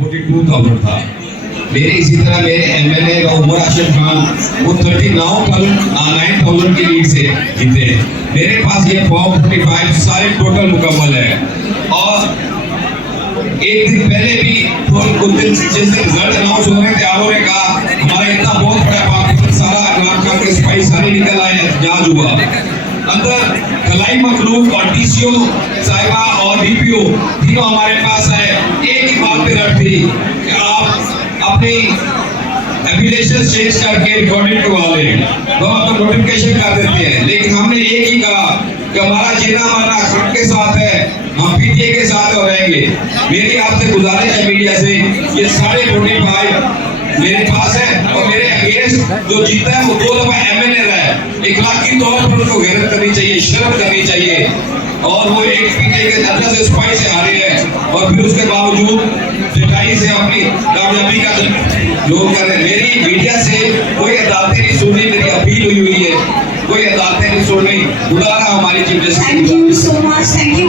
42,000 था। मेरे इसी तरह मेरे एमएलए उमर अशरफ खान वो 9,000 की लीड से जीते। मेरे पास ये फॉर्म 45 सारे टोटल मुकम्मल है। और एक दिन पहले भी कुछ दिन जिस दिन रिजल्ट अनाउंस हो रहे थे आपने कहा हमारा इतना बहुत बड़ा पाकिस्तान सारा अगलाम करके सिपाही सारे निकल आए, एहतजाज हुआ। अंदर खलाई मखलूक और टीसीओ साहिबा और डीपीओ तीनों हमारे पास है। एक ही बात पे रट थी कि आप अपनी एफिलिएशन चेंज करके रिकॉर्डेड करवा लें, तो हम तो नोटिफिकेशन कर देते हैं। लेकिन हमने एक ही कहा कि हमारा जीना मरना खट के साथ है, हम पीटीए के साथ रहेंगे। मेरी आपसे गुजारिश है मीडिया से, ये सारे 45 मेरे पास है और मेरे अगेंस्ट जो जीता है वो 2 दफा एमएलए रहा है। इखलाकी तौर पर उनको गैरत करनी चाहिए, शर्म करनी चाहिए। और वो एक पीटीए के अंदर से सिपाही से हारे हैं और फिर उसके बावजूद पिटाई से अपनी कामयाबी का जो कर रहे हैं। मेरी मीडिया से कोई अदालतें नहीं सुन रही, मेरी अपील हुई है, कोई अदालतें नहीं सुन रही। दोबारा हमारी chief justice thank you so much, thank you.